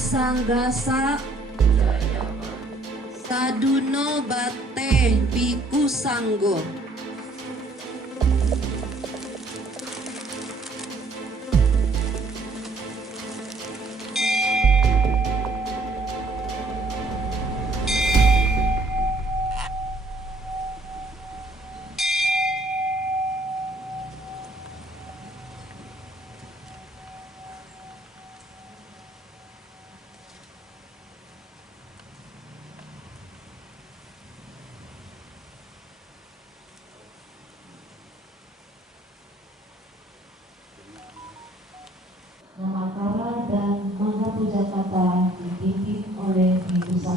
Sanggasa Saduno Bate Biku Sanggo. Namakara dan Mangga Puja Kata dipimpin oleh Ibu Sang.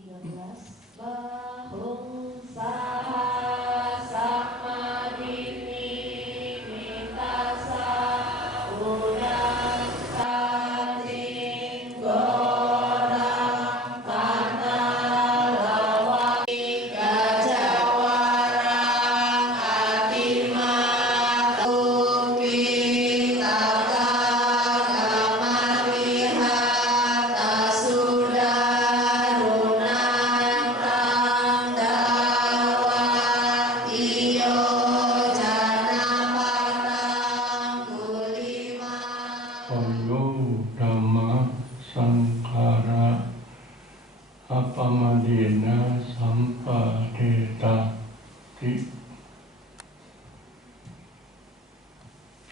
13 Bahung Saha Samadini Mitasa Udang Kaling Gorang Kana Lawai Gajawarang Atimah Umi Takang Amarihat Tasudan Runan Rangdawan Iyo Janapatang Kulima Oyo Dhamma Sangkara Apamadena Sampadeta Ti.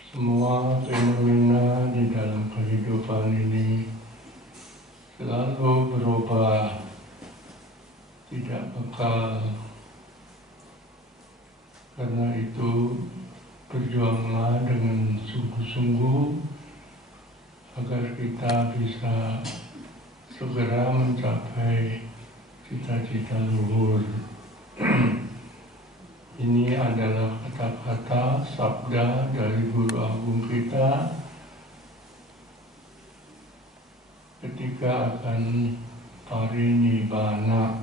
Semua fenomena di dalam kehidupan ini selalu berubah, tidak kekal. Karena itu berjuanglah dengan sungguh-sungguh agar kita bisa segera mencapai cita-cita luhur. Ini adalah kata-kata sabda dari Guru Agung kita ketika akan parinibbana.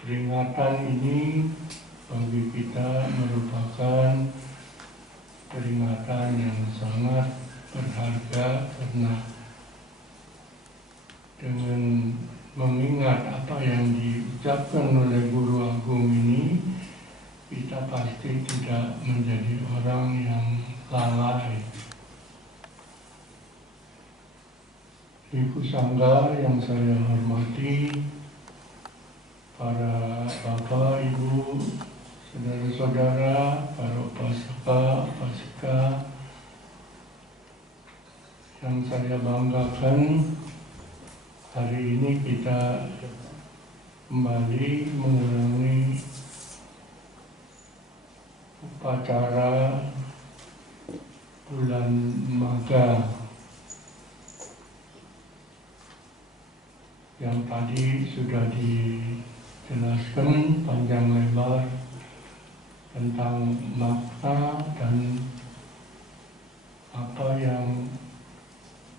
Peringatan ini bagi kita merupakan peringatan yang sangat berharga karena dengan mengingat apa yang diucapkan oleh Guru Agung ini, kita pasti tidak menjadi orang yang lalai. Ibu Sangga yang saya hormati, para bapak, ibu, saudara-saudara, para upasaka, upasika yang saya banggakan, hari ini kita kembali mengulangi upacara bulan Maga yang tadi sudah dijelaskan panjang lebar tentang makna dan apa yang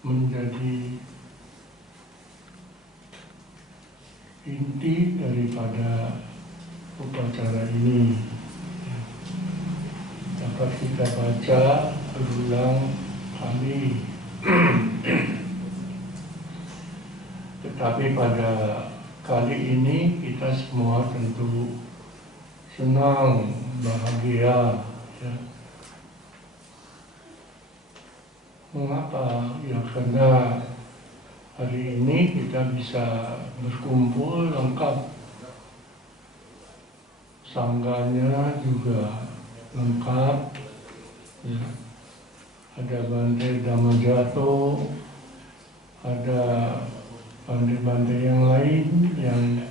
menjadi inti daripada upacara ini. Dapat kita baca berulang kali. Tetapi pada kali ini kita semua tentu senang, bahagia. Ya. Mengapa? Ya karena hari ini kita bisa berkumpul lengkap. Sangganya juga lengkap. Ya. Ada Bante Dhammajato, ada bante-bante yang lain yang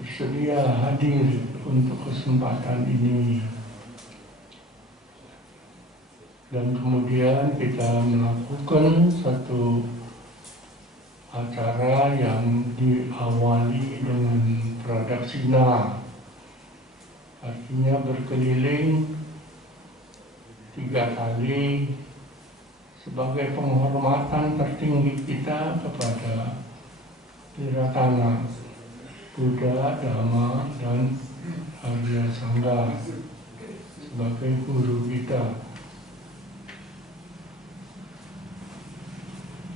bersedia hadir untuk kesempatan ini. Dan kemudian kita melakukan satu acara yang diawali dengan pradaksina, artinya berkeliling 3 kali sebagai penghormatan tertinggi kita kepada Tiratana, Buddha, Dhamma, dan Arya Sangga sebagai guru kita.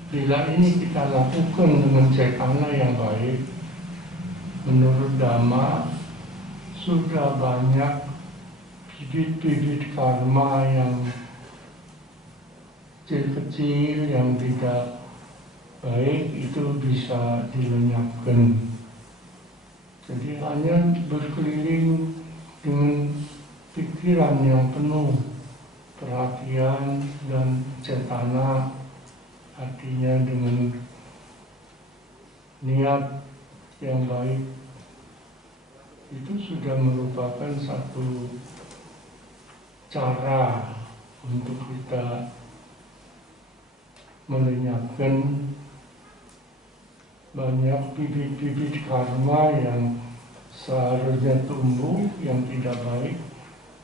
Bila ini kita lakukan dengan cetana yang baik, menurut Dhamma sudah banyak bibit-bibit karma yang kecil-kecil yang tidak baik itu bisa dilenyapkan. Jadi hanya berkeliling dengan pikiran yang penuh perhatian dan cetana, artinya dengan niat yang baik, itu sudah merupakan satu cara untuk kita melenyapkan banyak bibit-bibit karma yang seharusnya tumbuh yang tidak baik,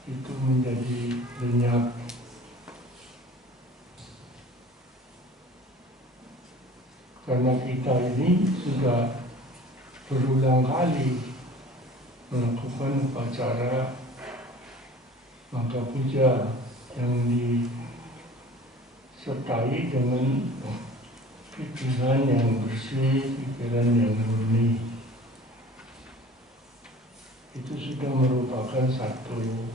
itu menjadi lenyap. Karena kita ini sudah berulang kali melakukan upacara maka puja yang disertai dengan pikiran yang bersih, pikiran yang murni. Itu sudah merupakan satu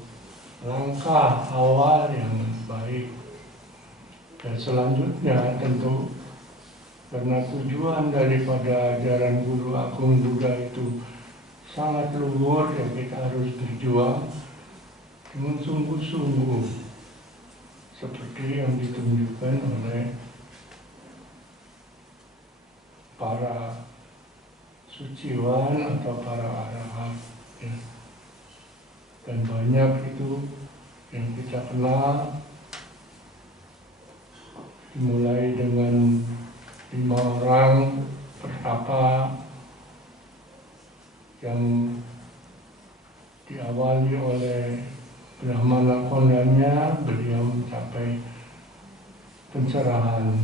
langkah awal yang baik. Dan selanjutnya tentu karena tujuan daripada ajaran Guru Agung Buddha itu sangat luhur, yang kita harus berjuang dengan sungguh-sungguh seperti yang ditunjukkan oleh para suciwan atau para arahat, ya. Dan banyak itu yang kita kenal, dimulai dengan 5 orang pertapa yang diawali oleh Brahmana Kondanya, beliau mencapai pencerahan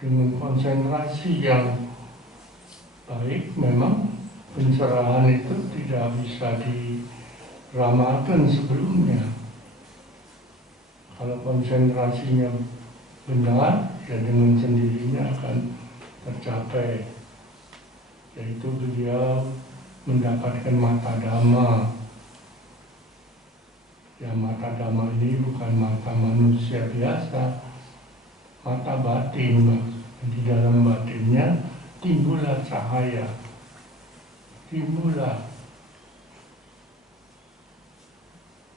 dengan konsentrasi yang baik. Memang pencerahan itu tidak bisa diramalkan sebelumnya. Kalau konsentrasinya benar, ya dengan sendirinya akan tercapai, yaitu beliau mendapatkan mata dhamma. Ya, mata dhamma ini bukan mata manusia biasa, mata batin. Di dalam batinnya timbullah cahaya, timbullah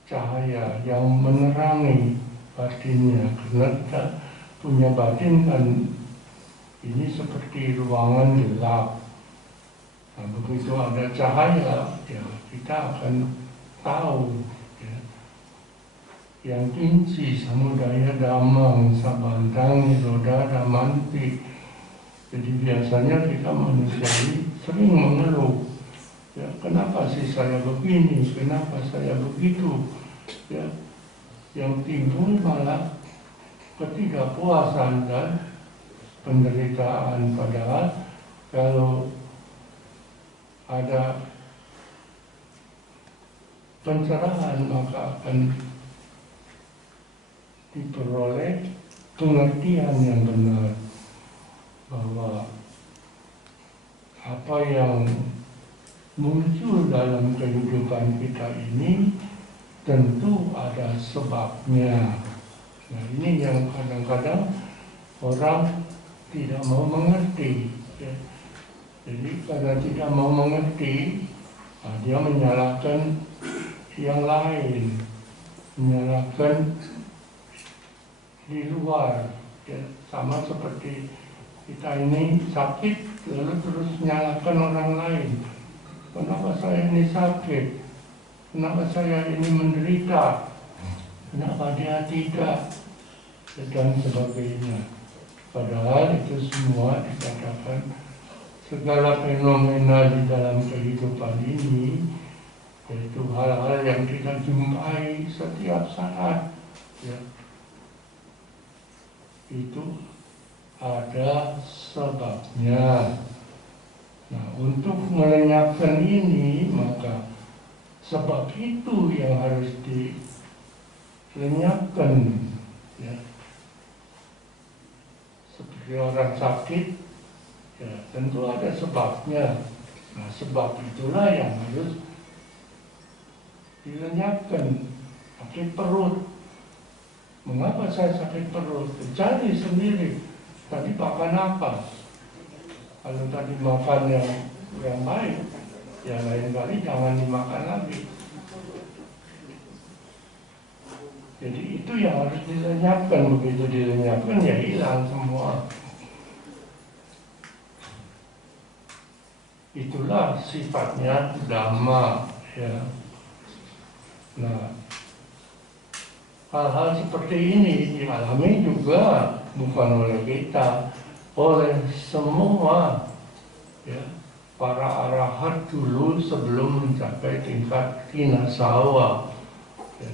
cahaya yang menerangi batinnya. Karena kita punya batin kan ini seperti ruangan gelap. Nah, begitu ada cahaya, ya kita akan tahu, ya. Yang kinci samudaya damang sabantang niroda damanti. Jadi biasanya kita manusia ini sering mengeluh, ya, kenapa sih saya begini, kenapa saya begitu, ya. Yang timbul malah ketidakpuasan dan penderitaan. Padahal kalau ada pencerahan maka akan diperoleh pengertian yang benar bahwa apa yang muncul dalam kehidupan kita ini tentu ada sebabnya. Nah, ini yang kadang-kadang orang tidak mau mengerti, ya. Jadi karena tidak mau mengerti, dia menyalahkan yang lain, menyalahkan di luar, ya. Sama seperti kita ini sakit lalu terus menyalahkan orang lain. Kenapa saya ini sakit? Kenapa saya ini menderita? Kenapa dia tidak? Dan sebagainya. Padahal itu semua dikatakan segala fenomena di dalam kehidupan ini, yaitu hal-hal yang kita jumpai setiap saat, ya, itu ada sebabnya. Nah, untuk melenyapkan ini, maka sebab itu yang harus dilenyapkan, ya. Seperti orang sakit, ya tentu ada sebabnya. Nah, sebab itulah yang harus dilenyapkan. Sakit perut. Mengapa saya sakit perut? Cari sendiri. Tadi makan apa? Kalau tadi makan yang baik, ya lain kali jangan dimakan lagi. Jadi itu yang harus dilenyapkan. Begitu dilenyapkan, ya hilang semua. Itulah sifatnya dhamma, ya. Nah, hal-hal seperti ini dialami juga bukan oleh kita, oleh semua, ya, para arahat dulu sebelum mencapai tingkat kinasawa. Ya.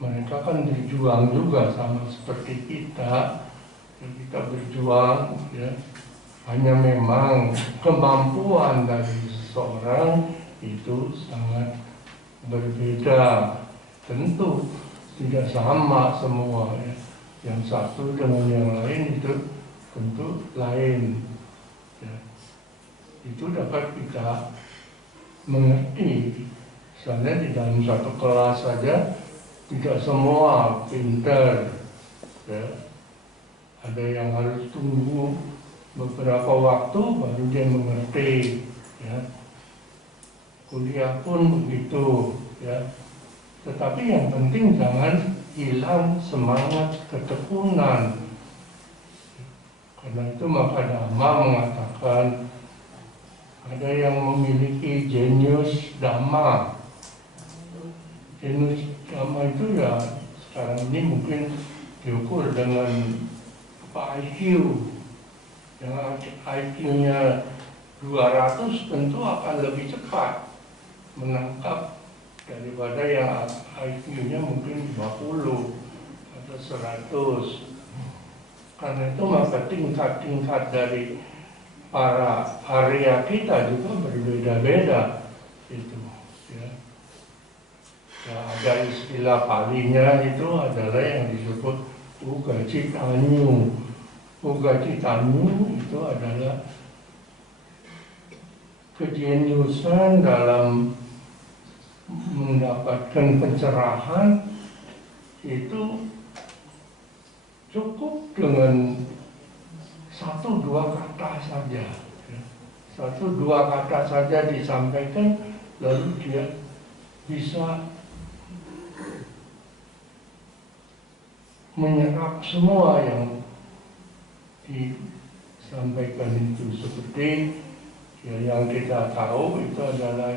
Mereka kan berjuang juga sama seperti kita. Kita berjuang, ya. Hanya memang kemampuan dari seseorang itu sangat berbeda. Tentu tidak sama semua, ya. Yang satu dengan yang lain itu tentu lain, ya. Itu dapat kita mengerti. Misalnya di dalam satu kelas saja tidak semua pintar, ya. Ada yang harus tunggu beberapa waktu baru dia mengerti, ya. Kuliah pun begitu, ya. Tetapi yang penting jangan hilang semangat ketekunan. Karena itu maka Dhamma mengatakan ada yang memiliki jenius Dhamma. Jenius Dhamma itu ya sekarang ini mungkin diukur dengan IQ. Yang IQ-nya 200 tentu akan lebih cepat menangkap daripada yang IQ-nya mungkin 50 atau 100. Karena itu maka tingkat-tingkat dari para Arya kita juga berbeda-beda. Itu, ya. Ya, ada istilah palinya itu adalah yang disebut Ugacitanyu. Ugacitanyu itu adalah kejeniusan dalam mendapatkan pencerahan. Itu cukup dengan 1-2 kata saja, ya. 1-2 kata saja disampaikan, lalu dia bisa menyerap semua yang disampaikan itu. Seperti ya, yang kita tahu itu adalah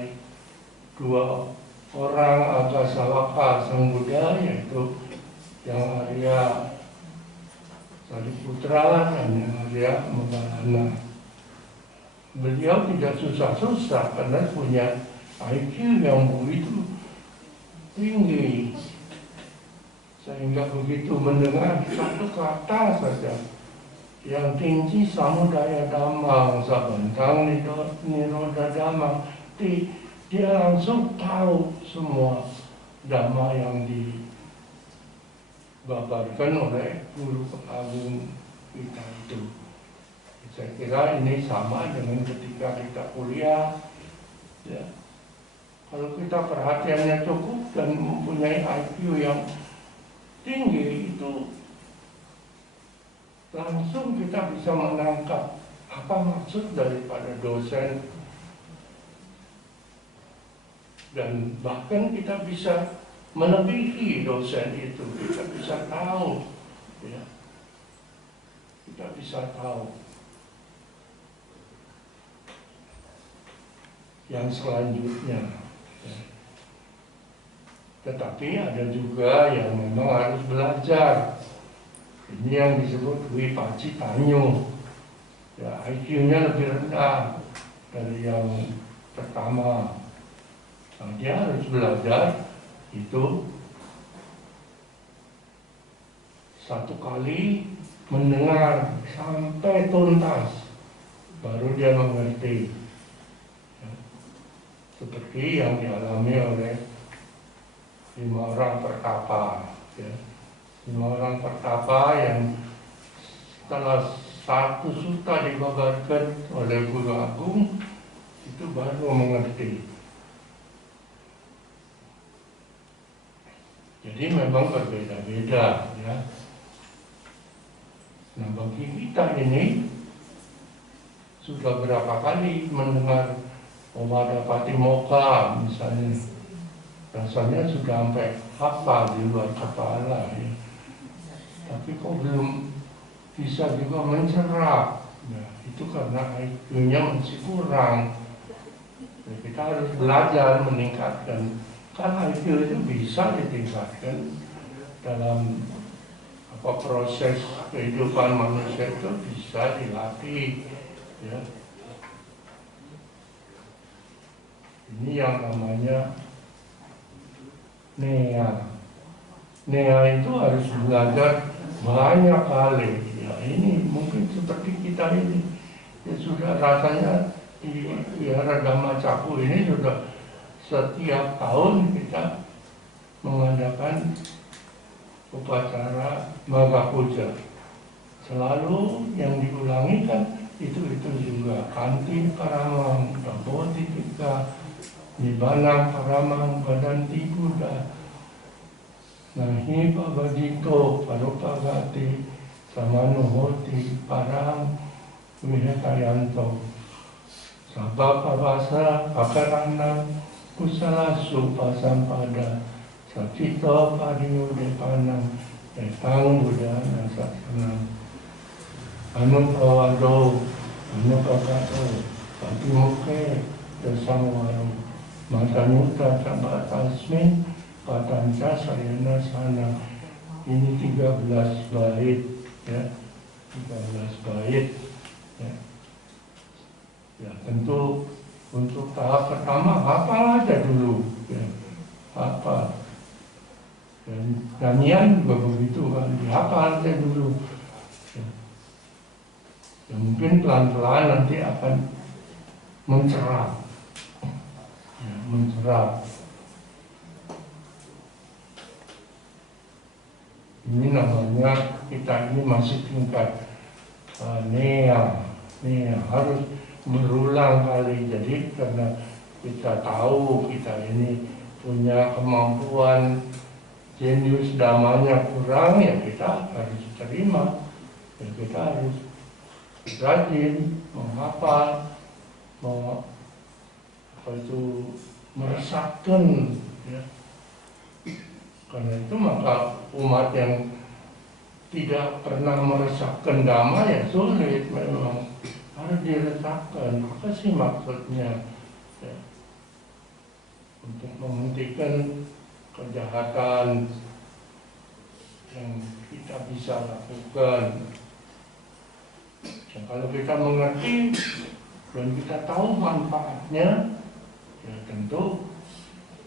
2 orang Agasawaka Sang Buddha, yaitu yang Arya Sariputra dan yang Arya Moggallana. Beliau tidak susah-susah karena punya IQ yang begitu tinggi, sehingga begitu mendengar 1 kata saja yang tinggi samudaya dhamma sabantang niroda dhamma, dia langsung tahu semua dhamma yang dibabarkan oleh guru agung kita itu. Saya kira ini sama dengan ketika kita kuliah, ya. Kalau kita perhatiannya cukup dan mempunyai IQ yang tinggi, itu langsung kita bisa menangkap apa maksud daripada dosen, dan bahkan kita bisa melebihi dosen itu. Kita bisa tahu, ya. Kita bisa tahu yang selanjutnya, ya. Tetapi ada juga yang memang harus belajar. Ini yang disebut Vipacitanyu. Ya, IQ-nya lebih rendah dari yang pertama. Nah, dia harus belajar itu 1 kali mendengar sampai tuntas. baru dia mengerti. Ya. Seperti yang dialami oleh 5 orang pertapa. Ya. 5 orang pertapa yang setelah 1 suta dibabarkan oleh Guru Agung, itu baru mengerti. Jadi memang berbeda-beda, ya. Nah, bagi kita ini sudah berapa kali mendengar Omada Patimokkha misalnya, rasanya sudah sampai hafal di luar kepala, ya. Tapi kok belum bisa juga mencerap. Nah, itu karena IQ-nya masih kurang. Jadi kita harus belajar meningkatkan. Karena IQ itu bisa ditingkatkan dalam proses kehidupan manusia, itu bisa dilatih. Ya. Ini yang namanya Nea. Nea itu harus belajar banyak kali. Ya, ini mungkin seperti kita ini, ya sudah rasanya di Wihara Dhamma Cakku ini sudah setiap tahun kita mengadakan upacara Magha Puja. Selalu yang diulangi kan itu juga. Kanti Paramang, Bodhi Tika, Nibbana Paramang, Badanti Buddha, Nahi Pabadito, Parupagati, Samanuhoti, Parang, Vihatayanto, Sabha Pavasa, Pakarana, Kusala Supa Sampada, Satito Pariudepanam, Etang Buddha Nasasanam, Anupawado, Anupakato, Patimuke, Dasangwaru, Matanuta Tabatasmin, Patanca Sayana Sana. Ini 13 bait, ya, 13 bait, ya. Ya, tentu untuk tahap pertama hafal aja dulu, ya, hafal. Dan nyanyian juga begitu kan, dihafal aja dulu. Ya. Ya, mungkin pelan-pelan nanti akan mencerap, ya, mencerap. Ini namanya kita ini masih tingkat Nea harus berulang kali. Jadi karena kita tahu kita ini punya kemampuan jenius damanya kurang, ya kita harus terima, ya kita harus rajin menghafal, meresapkan, ya. Karena itu maka umat yang tidak pernah meresapkan dhamma ya sulit, memang harus diresapkan. Apa sih maksudnya? Ya. Untuk menghentikan kejahatan yang kita bisa lakukan. Ya, kalau kita mengerti dan kita tahu manfaatnya, ya tentu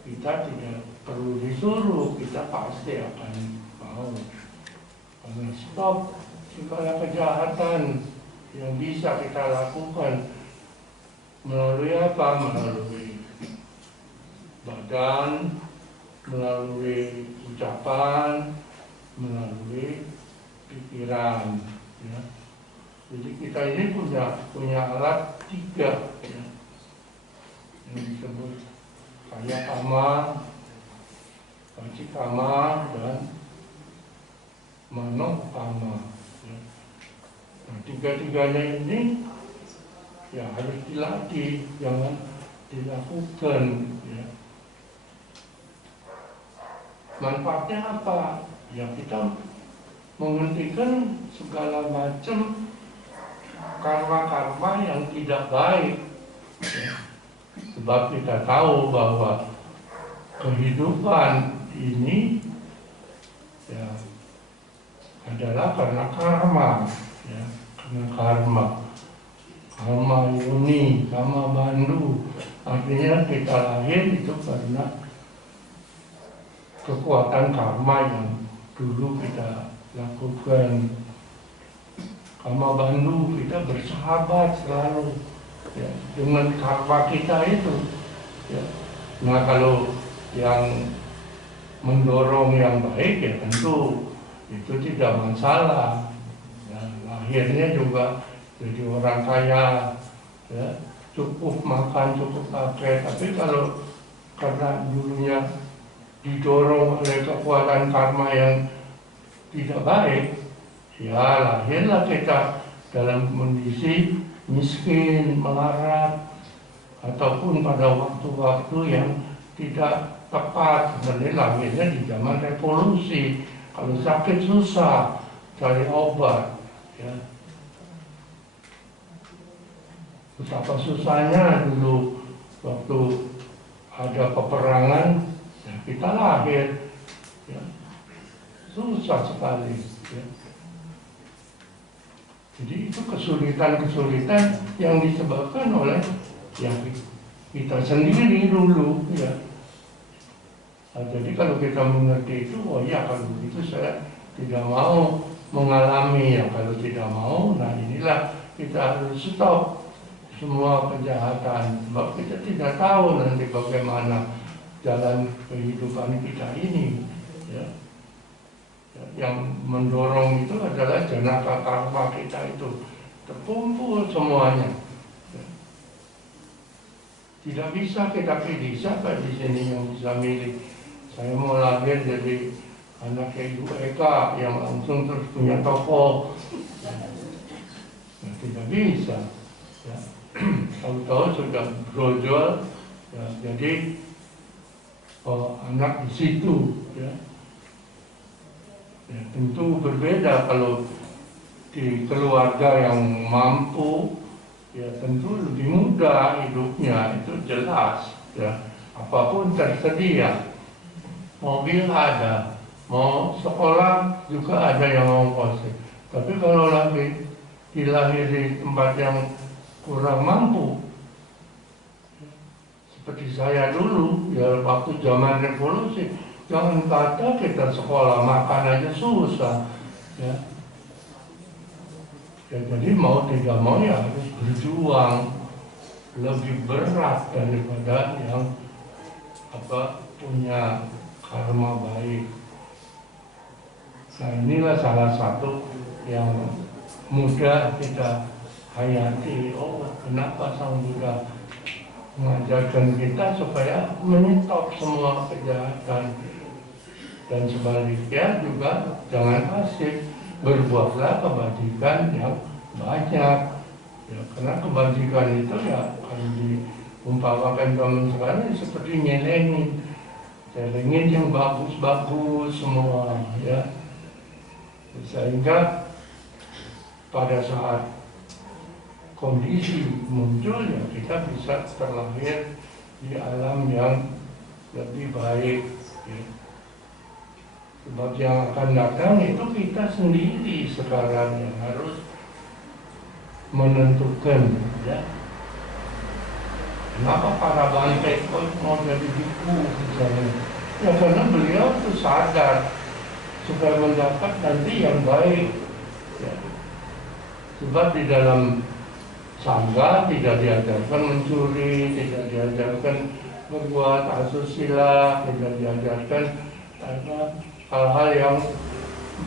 kita tidak perlu disuruh, kita pasti akan mau. Karena stop segala kejahatan yang bisa kita lakukan melalui apa? Melalui badan, melalui ucapan, melalui pikiran. Ya. Jadi kita ini punya alat 3, ya, yang disebut kaya kama, Pacikama, dan Manokama. Ya. Nah, 3-tiganya ini ya harus dilatih, jangan dilakukan. Ya. Manfaatnya apa? Ya kita menghentikan segala macam karma-karma yang tidak baik. Ya. Sebab kita tahu bahwa kehidupan ini ya adalah karena karma, ya, karena karma yoni, karma bandu. Artinya kita lahir itu karena kekuatan karma yang dulu kita lakukan. Kama Bandhu, kita bersahabat selalu ya, dengan karma kita itu. Ya. Nah kalau yang mendorong yang baik ya tentu itu tidak masalah. Ya, akhirnya juga jadi orang kaya, ya, cukup makan, cukup pakai. Tapi kalau karena dulunya didorong oleh kekuatan karma yang tidak baik, ya lahirlah kita dalam kondisi miskin, melarat, ataupun pada waktu-waktu yang tidak tepat. Sebenarnya lahirnya di zaman revolusi. Kalau sakit susah cari obat, ya. Betapa susahnya dulu waktu ada peperangan, ya kita lahir, ya. Susah sekali. Ya. Jadi itu kesulitan-kesulitan yang disebabkan oleh yang kita sendiri dulu, ya. Nah, jadi kalau kita mengerti itu, oh ya kalau begitu saya tidak mau mengalami, ya kalau tidak mau, nah inilah kita harus stop semua kejahatan, sebab kita tidak tahu nanti bagaimana jalan kehidupan kita ini, ya. Yang mendorong itu adalah jenaka karma kita itu terkumpul semuanya. Tidak bisa kita pilih siapa di sini yang bisa milih. Saya mau lahir jadi anak Ibu Eka yang langsung terus punya toko. Nah, tidak bisa. Ya. Tahu-tahu sudah brojol, ya, jadi anak di situ. Ya. Ya, tentu berbeda kalau di keluarga yang mampu, ya tentu lebih mudah hidupnya, itu jelas. Ya. Apapun tersedia. Mobil ada, mau sekolah juga ada yang ongkosin. Tapi kalau lagi dilahir di tempat yang kurang mampu, seperti saya dulu, ya waktu zaman revolusi, jangan kata kita sekolah makan aja susah, ya. Ya jadi mau tidak mau ya harus berjuang, lebih berat daripada yang punya karma baik. Nah inilah salah satu yang mudah kita hayati. Oh kenapa Sang Buddha mengajarkan kita supaya menyetop semua kejahatan, dan sebaliknya juga jangan asik, berbuatlah kebajikan yang banyak, ya, karena kebajikan itu ya kalau diumpamakan zaman sekarang seperti nyelengi yang bagus-bagus semua, ya, sehingga pada saat kondisi muncul ya kita bisa terlahir di alam yang lebih baik, ya. Sebab yang akan datang itu kita sendiri sekarang yang harus menentukan, ya. Kenapa para Bante mau jadi biku misalnya? Ya karena beliau itu sadar supaya mendapat nanti yang baik, ya. Sebab di dalam sangga tidak diajarkan mencuri, tidak diajarkan berbuat asusila, tidak diajarkan hal-hal yang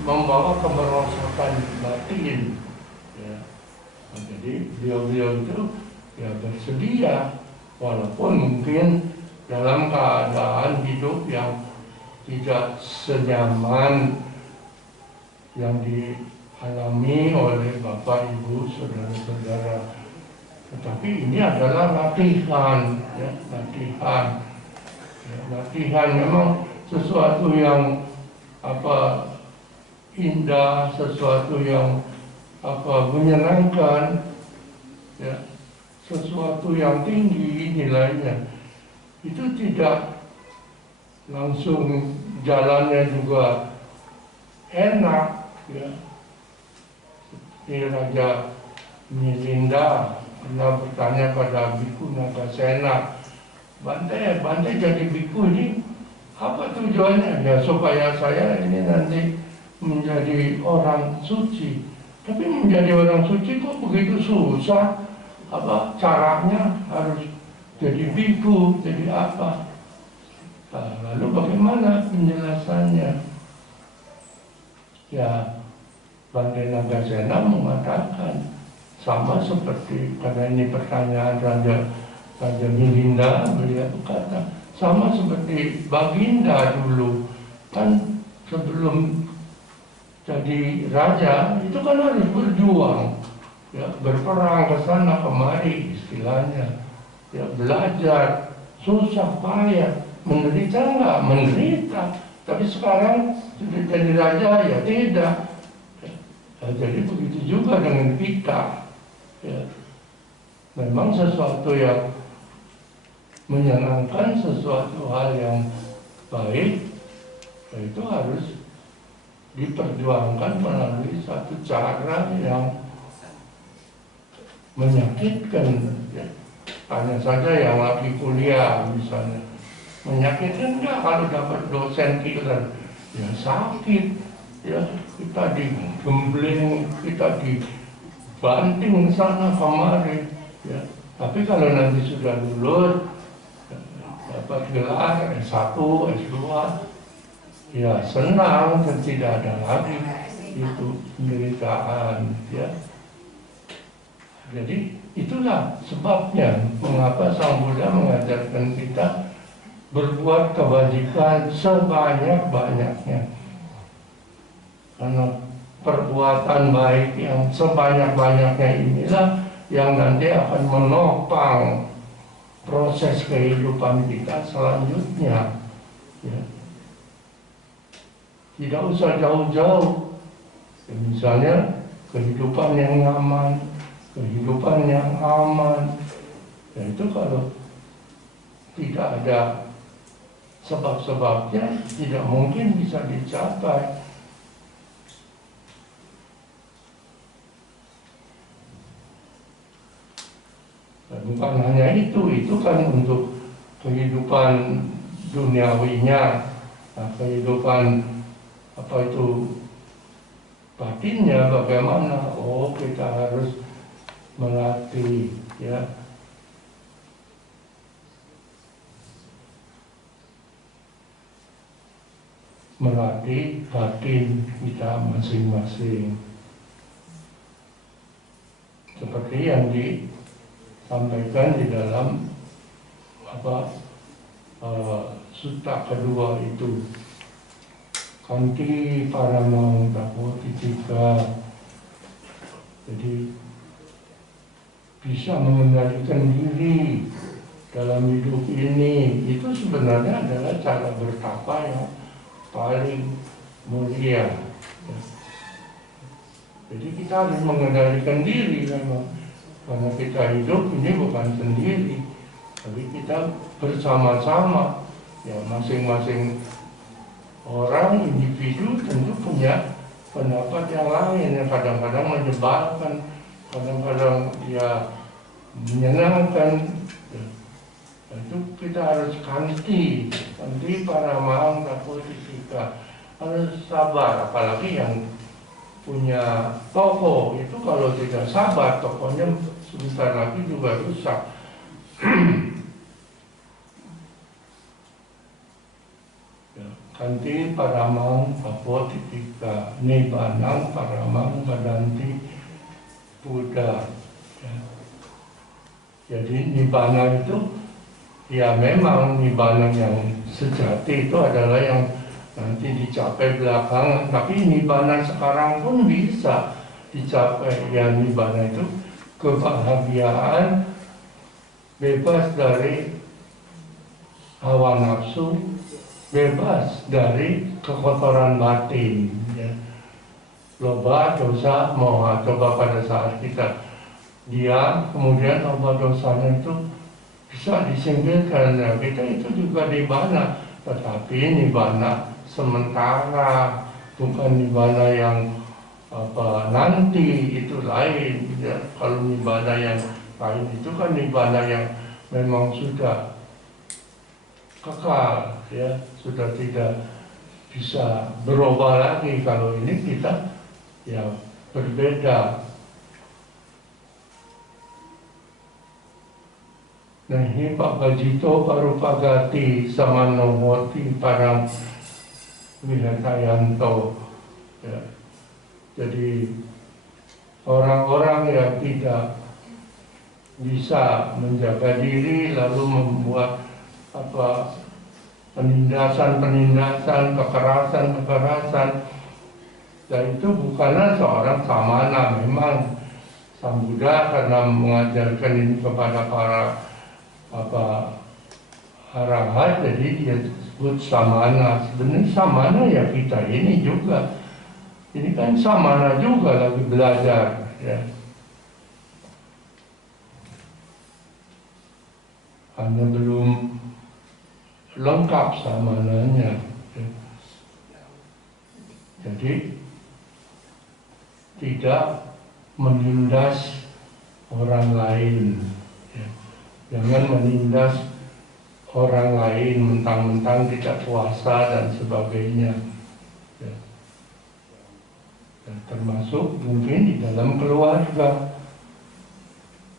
membawa kemerosotan batin, ya. Nah, jadi beliau-beliau itu ya bersedia, walaupun mungkin dalam keadaan hidup yang tidak senyaman yang dialami oleh Bapak, Ibu, saudara-saudara. Tetapi ini adalah latihan, ya, latihan. Ya, latihan memang sesuatu yang indah, sesuatu yang menyenangkan, ya, sesuatu yang tinggi nilainya. Itu tidak langsung jalannya juga enak, ya. Seperti Raja Milinda pernah bertanya pada Biku Nagasena, Bante jadi biku ini apa tujuannya? Ya supaya saya ini nanti menjadi orang suci. Tapi menjadi orang suci kok begitu susah? Apa caranya harus jadi biku, jadi apa? Nah, lalu bagaimana penjelasannya? Ya, Bante Nagasena mengatakan sama seperti, karena ini pertanyaan Raja Milinda, beliau berkata sama seperti Baginda dulu, kan sebelum jadi raja itu kan harus berjuang, ya, berperang ke sana kemari istilahnya, ya, belajar susah payah, menderita enggak? Menderita. Tapi sekarang sudah jadi raja ya tidak. Ya, jadi begitu juga dengan kita. Ya. Memang sesuatu yang menyenangkan, sesuatu hal yang baik, ya itu harus diperjuangkan melalui satu cara yang menyakitkan. Ya. Hanya saja yang lagi kuliah misalnya, menyakitkan enggak kalau dapat dosen killer? Ya sakit, ya kita digembleng, kita dibanting sana kemari, ya. Tapi kalau nanti sudah lulus, dapat gelar S1, S2, ya senang dan tidak ada lagi itu penderitaan, ya. Jadi itulah sebabnya mengapa Sang Buddha mengajarkan kita berbuat kebajikan sebanyak-banyaknya. Karena perbuatan baik yang sebanyak-banyaknya inilah yang nanti akan menopang proses kehidupan kita selanjutnya. Ya. Tidak usah jauh-jauh. Ya, misalnya kehidupan yang nyaman, kehidupan yang aman. Ya, itu kalau tidak ada sebab-sebabnya tidak mungkin bisa dicapai. Dan bukan hanya itu kan untuk kehidupan duniawinya, nah, kehidupan apa itu batinnya bagaimana? Oh, kita harus melatih, ya, melatih batin kita masing-masing. Seperti yang disampaikan di dalam sutta kedua itu, Kanti Paramang Tapotitika. Jadi bisa mengendalikan diri dalam hidup ini, itu sebenarnya adalah cara bertapa yang paling mulia. Jadi kita harus mengendalikan diri memang, karena kita hidup ini bukan sendiri, tapi kita bersama-sama. Ya, masing-masing orang, individu tentu punya pendapat yang lain yang kadang-kadang menyebalkan, kadang-kadang dia menyenangkan. Itu kita harus kanti Paramahang Tapotitika, harus sabar. Apalagi yang punya toko itu kalau tidak sabar, tokonya sebentar lagi juga rusak. Kanti Paramang Tapotitika, Nibbanang Paramang Badanti Buddha. Ya. Jadi Nibbana itu, ya memang Nibbana yang sejati itu adalah yang nanti dicapai belakangan. Tapi Nibbana sekarang pun bisa dicapai. Ya, Nibbana itu kebahagiaan, bebas dari hawa nafsu, bebas dari kekotoran batin, ya. Loba, dosa, moha. Coba pada saat kita diam, kemudian loba dosanya itu bisa disingkirkan. Ya, kita itu juga Nibbana, tetapi Nibbana sementara, bukan Nibbana yang nanti, itu lain, ya. Kalau Nibbana yang lain itu kan Nibbana yang memang sudah kekal, ya, sudah tidak bisa berubah lagi. Kalau ini kita ya berbeda. Nah ini Pak Bajito baru pagati sama Nomoti Parang Wihatayanto. Ya. Jadi orang-orang yang tidak bisa menjaga diri lalu membuat penindasan, kekerasan, dan itu bukanlah seorang samana. Memang Sang Buddha karena mengajarkan ini kepada para arahat, jadi dia sebut samana. Sebenarnya samana ya kita ini juga. Ini kan samana juga lagi belajar, ya. Hanya belum lengkap samananya. Ya. Jadi tidak menindas orang lain. Ya. Jangan menindas orang lain mentang-mentang tidak puasa dan sebagainya. Ya. Dan termasuk mungkin di dalam keluarga.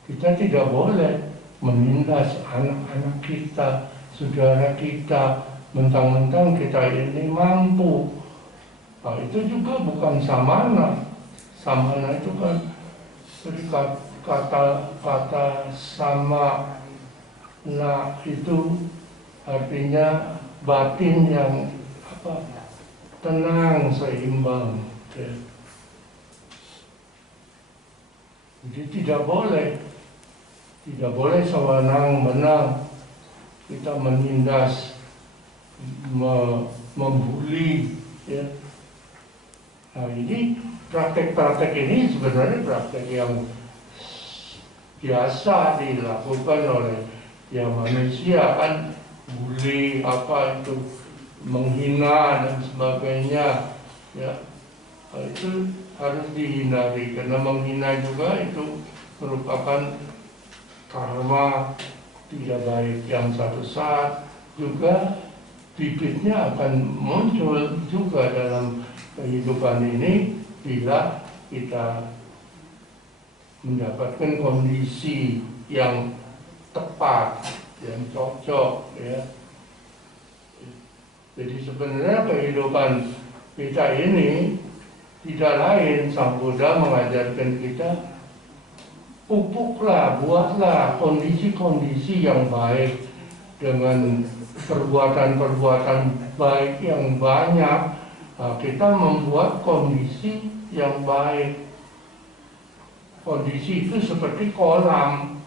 Kita tidak boleh menindas anak-anak kita, saudara kita, mentang-mentang kita ini mampu. Nah, itu juga bukan samana. Samana itu kan dari kata sama. Nah itu artinya batin yang tenang, seimbang. Ya. Jadi tidak boleh sewenang-wenang kita menindas, membuli. Ya. Nah ini praktek-praktek ini sebenarnya praktek yang biasa dilakukan oleh manusia, kan, bully itu, menghina dan sebagainya, ya. Itu harus dihindari karena menghina juga itu merupakan karma tidak baik yang satu saat juga bibitnya akan muncul juga dalam kehidupan ini bila kita mendapatkan kondisi yang tepat, yang cocok, ya. Jadi sebenarnya kehidupan kita ini tidak lain, Sang Buddha mengajarkan kita pupuklah, buatlah kondisi-kondisi yang baik dengan perbuatan-perbuatan baik yang banyak. Nah, kita membuat kondisi yang baik. Kondisi itu seperti kolam.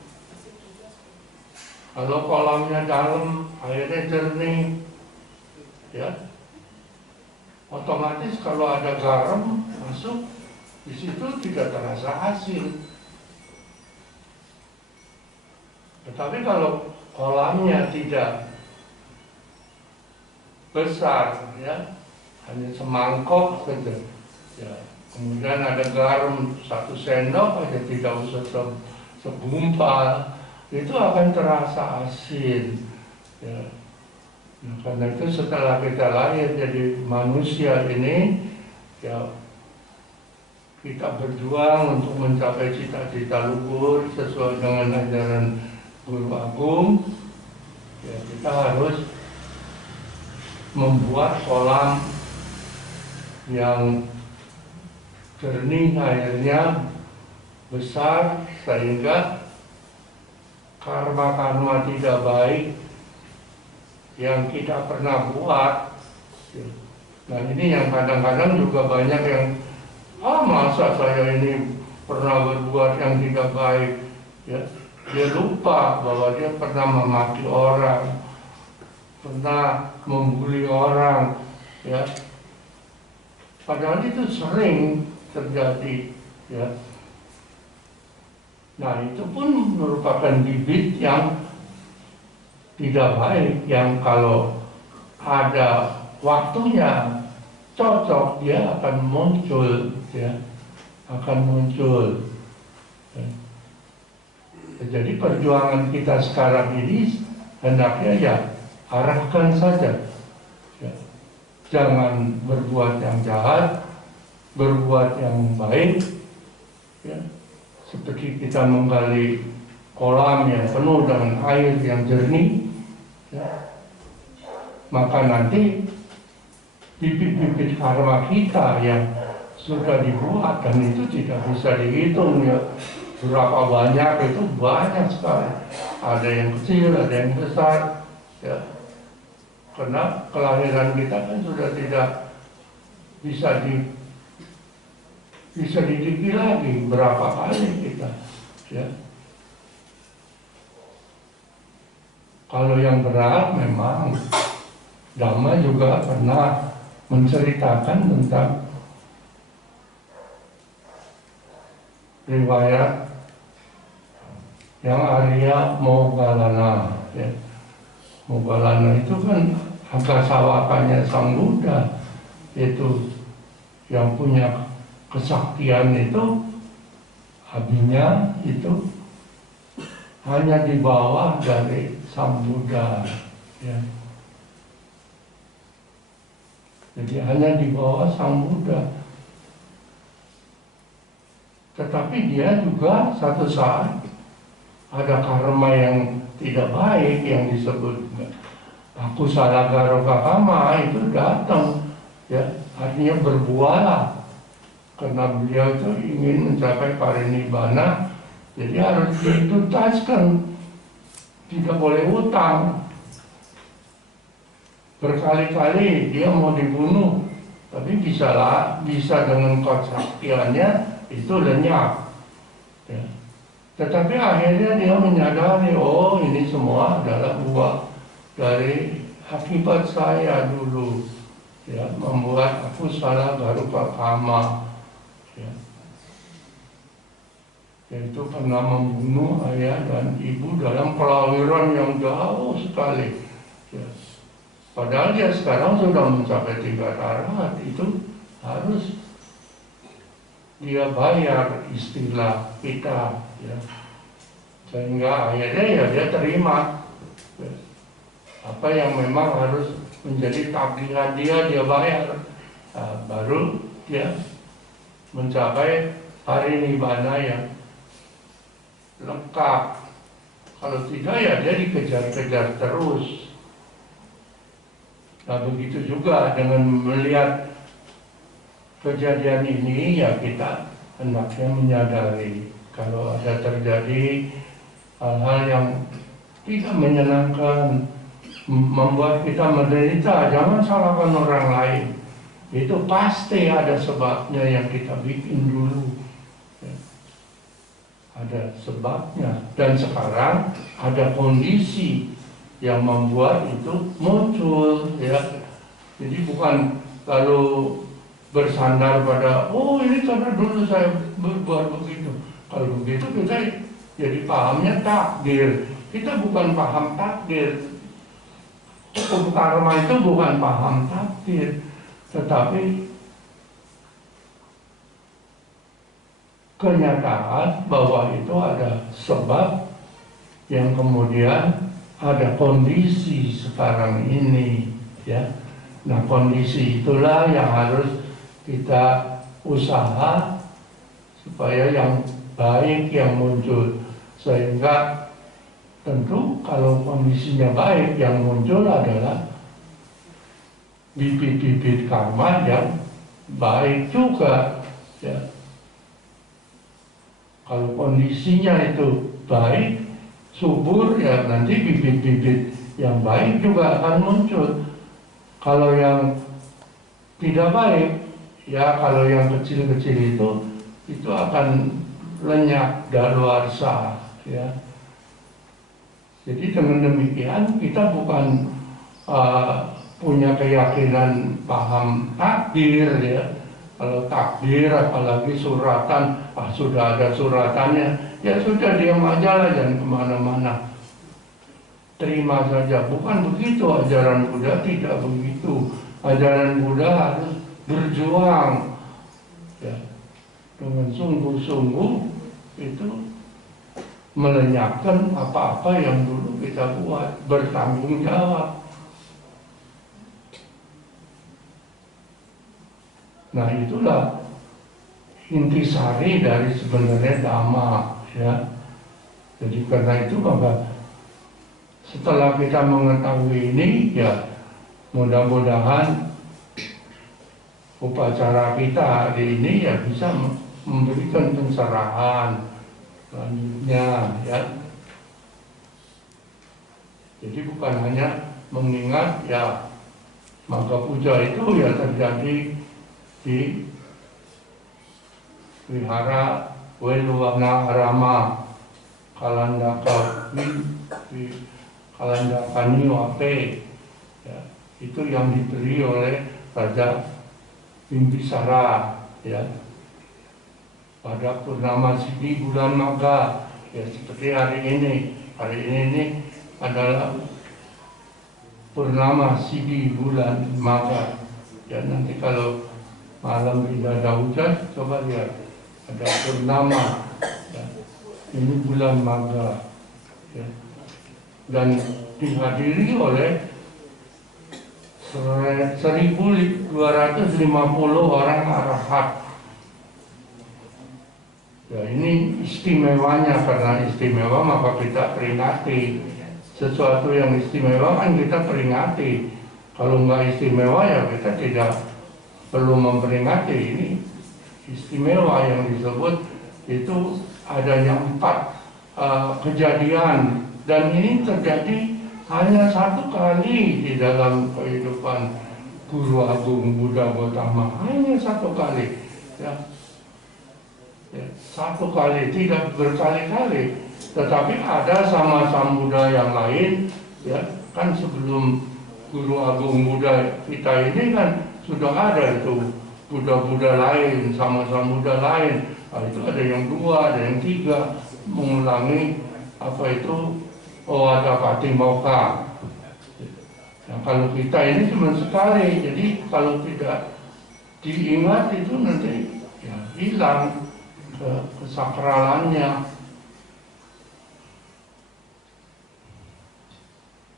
Kalau kolamnya dalam, airnya jernih, ya, otomatis kalau ada garam masuk, di situ tidak terasa asin. Tetapi kalau kolamnya tidak besar, ya, hanya semangkok saja, ya, kemudian ada garam 1 sendok aja, tidak usah segumpal, itu akan terasa asin, ya. Nah, karena itu setelah kita lahir jadi manusia ini, ya, kita berjuang untuk mencapai cita-cita luhur sesuai dengan ajaran Guru Agung. Ya, kita harus membuat kolam yang jernih airnya, besar, sehingga karma-karma tidak baik yang kita pernah buat. Nah ini yang kadang-kadang juga banyak yang masa saya ini pernah berbuat yang tidak baik, ya. Dia lupa bahwa dia pernah memaki orang, pernah membuli orang, ya. Padahal itu sering terjadi, ya. Nah itu pun merupakan bibit yang tidak baik, yang kalau ada waktunya cocok dia akan muncul, ya, akan muncul. Ya. Jadi perjuangan kita sekarang ini hendaknya ya arahkan saja, ya. Jangan berbuat yang jahat, berbuat yang baik, ya, seperti kita menggali kolam yang penuh dengan air yang jernih, ya, maka nanti bibit-bibit karma kita yang sudah dibuat, dan itu tidak bisa dihitung ya, berapa banyak, itu banyak sekali. Ada yang kecil, ada yang besar, ya. Karena kelahiran kita kan sudah tidak bisa diteliti lagi berapa kali kita, ya. Kalau yang berat memang Dhamma juga pernah menceritakan tentang riwayat yang Arya Moggallana, ya. Moggallana itu kan angka sawakannya Sang Buddha, itu yang punya kesaktian itu, abinya itu hanya di bawah dari Sang Buddha, ya. Jadi hanya di bawah Sang Buddha. Tetapi dia juga satu saat ada karma yang tidak baik yang disebut aku salah garoka kama itu datang, ya, artinya berbuah, karena beliau itu ingin mencapai parinibbana, jadi harus dituntaskan, tidak boleh hutang. Berkali-kali dia mau dibunuh, tapi bisa dengan kesaktiannya itu lenyap, ya. Tetapi akhirnya dia menyadari, oh ini semua adalah buah dari akibat saya dulu, ya, membuat aku salah garupa kama, ya. Yaitu pernah membunuh ayah dan ibu dalam kelahiran yang jauh sekali, ya. Padahal dia sekarang sudah mencapai 3 arahat, itu harus dia bayar istilah kita, ya. Sehingga akhirnya ya dia terima, ya, apa yang memang harus menjadi takdiran dia bayar. Nah, baru dia mencapai parinibbana yang lengkap. Kalau tidak ya dia dikejar-kejar terus. Nah begitu juga dengan melihat kejadian ini, ya kita hendaknya menyadari kalau ada terjadi hal-hal yang tidak menyenangkan, membuat kita menderita, jangan salahkan orang lain. Itu pasti ada sebabnya yang kita bikin dulu, ya. Ada sebabnya, dan sekarang ada kondisi yang membuat itu muncul, ya. Jadi bukan lalu bersandar pada, oh ini karena dulu saya berbuat begitu. Kalau begitu kita jadi pahamnya takdir. Kita bukan paham takdir. Hukum karma itu bukan paham takdir, tetapi kenyataan bahwa itu ada sebab yang kemudian ada kondisi sekarang ini, ya. Nah kondisi itulah yang harus kita usaha supaya yang baik yang muncul, sehingga tentu kalau kondisinya baik yang muncul adalah bibit-bibit karma yang baik juga, ya. Kalau kondisinya itu baik, subur, ya nanti bibit-bibit yang baik juga akan muncul. Kalau yang tidak baik, ya kalau yang kecil-kecil itu akan lenyap daluarsa, ya. Jadi dengan demikian kita bukan punya keyakinan paham takdir, ya. Kalau takdir apalagi suratan, sudah ada suratannya, ya sudah diam aja lah, jangan kemana-mana, terima saja. Bukan begitu ajaran Buddha, tidak begitu. Ajaran Buddha harus berjuang, ya, dengan sungguh-sungguh itu melenyapkan apa-apa yang dulu kita buat, bertanggung jawab. Nah itulah intisari dari sebenarnya dhamma, ya. Jadi karena itu maka setelah kita mengetahui ini, ya mudah-mudahan upacara kita hari ini ya bisa memberikan pencerahan selanjutnya, ya. Jadi bukan hanya mengingat ya maka puja itu ya terjadi di Wihara Weluwana Arama Kalandaka Kalandakani Wape, ya, itu yang diberi oleh Raja Bimbisara, ya, pada purnama Sidi bulan Maga, ya seperti hari ini. Hari ini adalah purnama Sidi bulan Maga. Ya nanti kalau malam tidak ada hujan, coba lihat ada purnama. Ya, ini bulan Maga. Ya. Dan dihadiri oleh 1.250 orang arahat. Ya ini istimewanya, karena istimewa maka kita peringati. Sesuatu yang istimewa kan kita peringati. Kalau nggak istimewa ya kita tidak perlu memperingati. Ini istimewa yang disebut itu adanya 4 kejadian, dan ini terjadi hanya 1 kali di dalam kehidupan Guru Agung Buddha Gautama, hanya 1 kali, ya. 1 kali, tidak berkali-kali. Tetapi ada sama Sambuddha yang lain, ya kan sebelum Guru Agung Buddha kita ini kan sudah ada itu Buddha-Buddha lain, sama Sambuddha lain. Nah, itu ada yang 2, ada yang 3 mengulangi apa itu Owada Patimokkha. Nah, kalau kita ini cuma sekali, jadi kalau tidak diingat itu nanti ya hilang kesakralannya.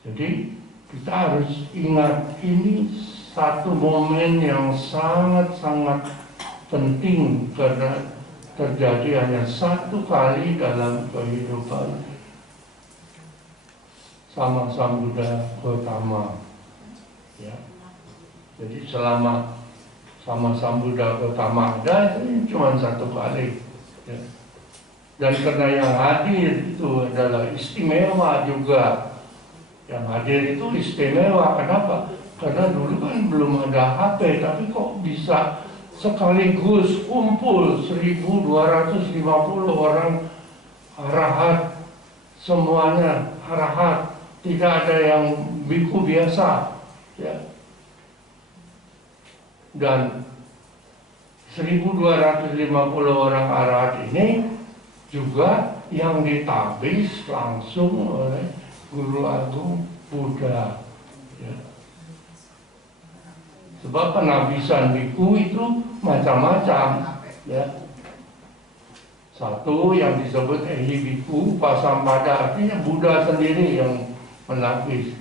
Jadi kita harus ingat ini satu momen yang sangat-sangat penting karena terjadi hanya 1 kali dalam kehidupan sama Sambuddha Gautama, ya. Jadi selama sama Sambuddha Gautama ada ini cuma 1 kali, ya. Dan karena yang hadir itu adalah istimewa juga. Yang hadir itu istimewa, kenapa? Karena dulu kan belum ada HP, tapi kok bisa sekaligus kumpul 1.250 orang arahat, semuanya arahat, tidak ada yang biku biasa, ya. Dan 1.250 orang arahat ini juga yang ditabis langsung oleh Guru Agung Buddha, ya. Sebab penabisan biku itu macam-macam, ya. 1 yang disebut Ehi Biku Pasampada, artinya Buddha sendiri yang menapis.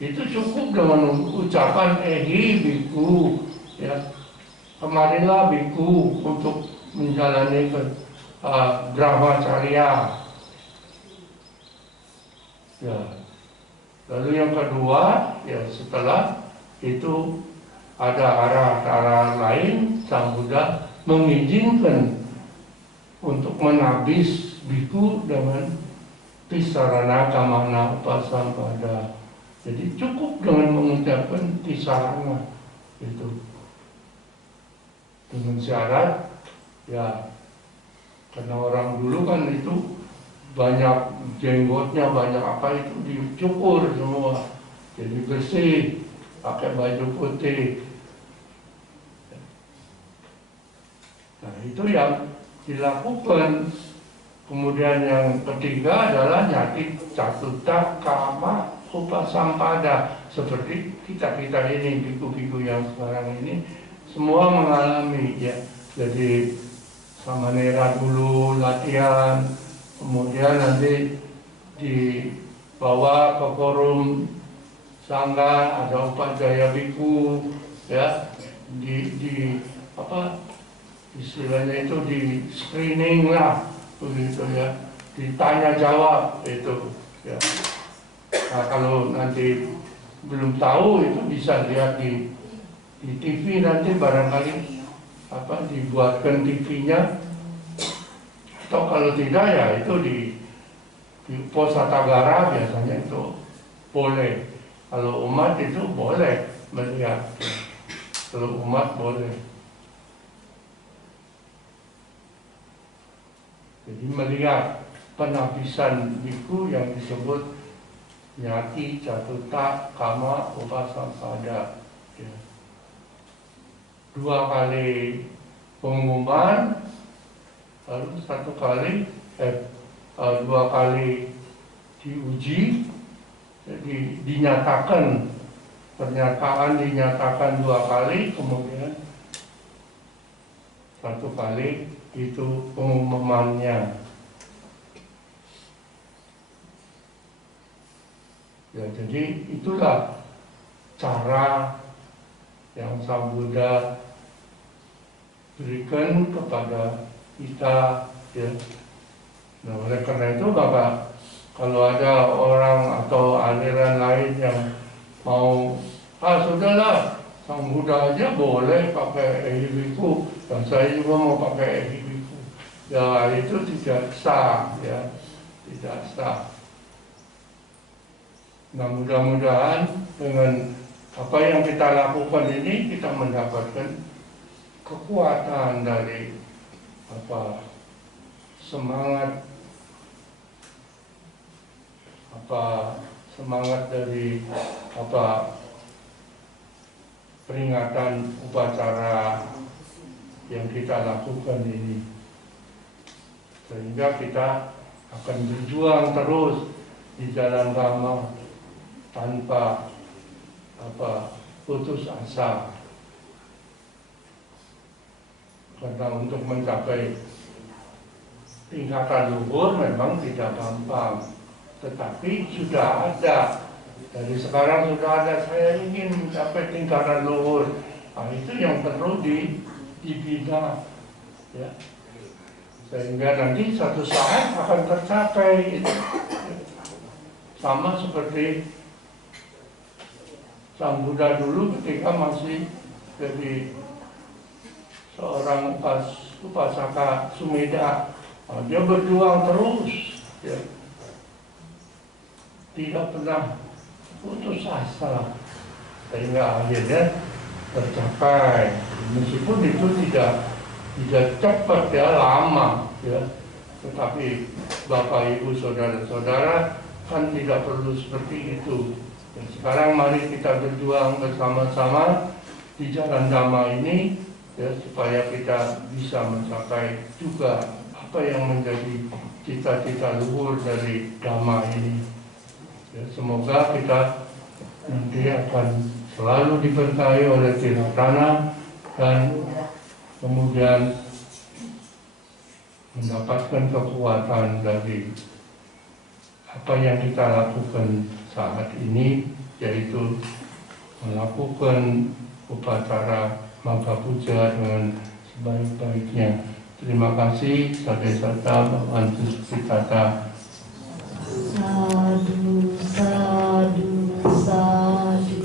Itu cukup dengan ucapan Ehi Biku, ya. Kemarilah biku untuk menjalani brahmacharya. Ya. Lalu yang kedua, ya setelah itu ada arah-arah lain, Sang Buddha mengizinkan untuk menabis biku dengan tisarana kamana upasampada. Jadi cukup dengan mengucapkan tisarana itu, dengan syarat ya, karena orang dulu kan itu banyak jenggotnya, banyak apa itu dicukur semua, jadi bersih, pakai baju putih. Nah itu yang dilakukan. Kemudian yang ketiga adalah nyati catuta kama upasampada. Seperti kita-kita ini, biku-biku yang sekarang ini, semua mengalami, ya. Jadi samanera dulu latihan, kemudian nanti dibawa ke forum sangga, ada upajaya biku, ya, istilahnya itu di screening lah, begitu ya, ditanya jawab itu ya. Nah, kalau nanti belum tahu itu bisa lihat di TV nanti barangkali dibuatkan TV-nya, atau kalau tidak ya itu di pos Atagara biasanya itu boleh. Kalau umat itu boleh melihat, kalau umat boleh. Jadi melihat penapisan biku yang disebut Nyati Catuta Kama Upasampada. Ya. 2 kali pengumuman, lalu 1 kali 2 kali diuji, jadi dinyatakan, pernyataan dinyatakan 2 kali, kemudian 1 kali itu pengumumannya. Ya, jadi itulah cara yang Sang Buddha berikan kepada kita, ya. Nah, oleh karena itu Bapak, kalau ada orang atau aliran lain yang mau, sudahlah, Sang Buddha aja boleh pakai ehibiku, dan saya juga mau pakai ehibiku. Ya, itu tidak sah, ya, tidak sah. Nah, mudah-mudahan dengan apa yang kita lakukan ini kita mendapatkan kekuatan dari semangat dari peringatan upacara yang kita lakukan ini, sehingga kita akan berjuang terus di jalan Dhamma tanpa putus asa. Karena untuk mencapai tingkatan luhur memang tidak gampang, tetapi sudah ada. Dari sekarang sudah ada, saya ingin mencapai tingkatan luhur. Nah, itu yang perlu dibina, ya. Sehingga nanti satu saat akan tercapai itu. Sama seperti Sang Buddha dulu ketika masih jadi seorang upasaka Sumedha. Nah, dia berjuang terus, ya. Tidak pernah putus asa, sehingga akhirnya tercapai. Meskipun itu tidak cepat, ya, lama, ya. Tetapi Bapak Ibu saudara-saudara kan tidak perlu seperti itu. Dan sekarang mari kita berjuang bersama-sama di jalan Dhamma ini, ya, supaya kita bisa mencapai juga apa yang menjadi cita-cita luhur dari Dhamma ini. Ya, semoga kita nanti akan selalu diberkahi oleh Tirtana dan kemudian mendapatkan kekuatan dari apa yang kita lakukan saat ini, yaitu melakukan upacara Magha Puja dengan sebaik-baiknya. Terima kasih. Sadhe Satta Bhavantu Sukhitata. Sadu, sadu, sadu.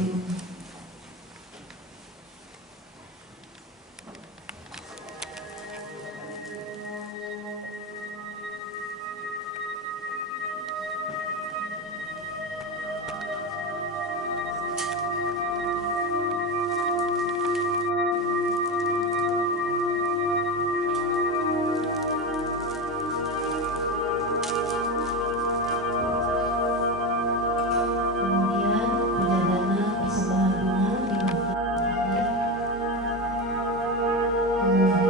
Kemudian Bujadana persembahan bunga di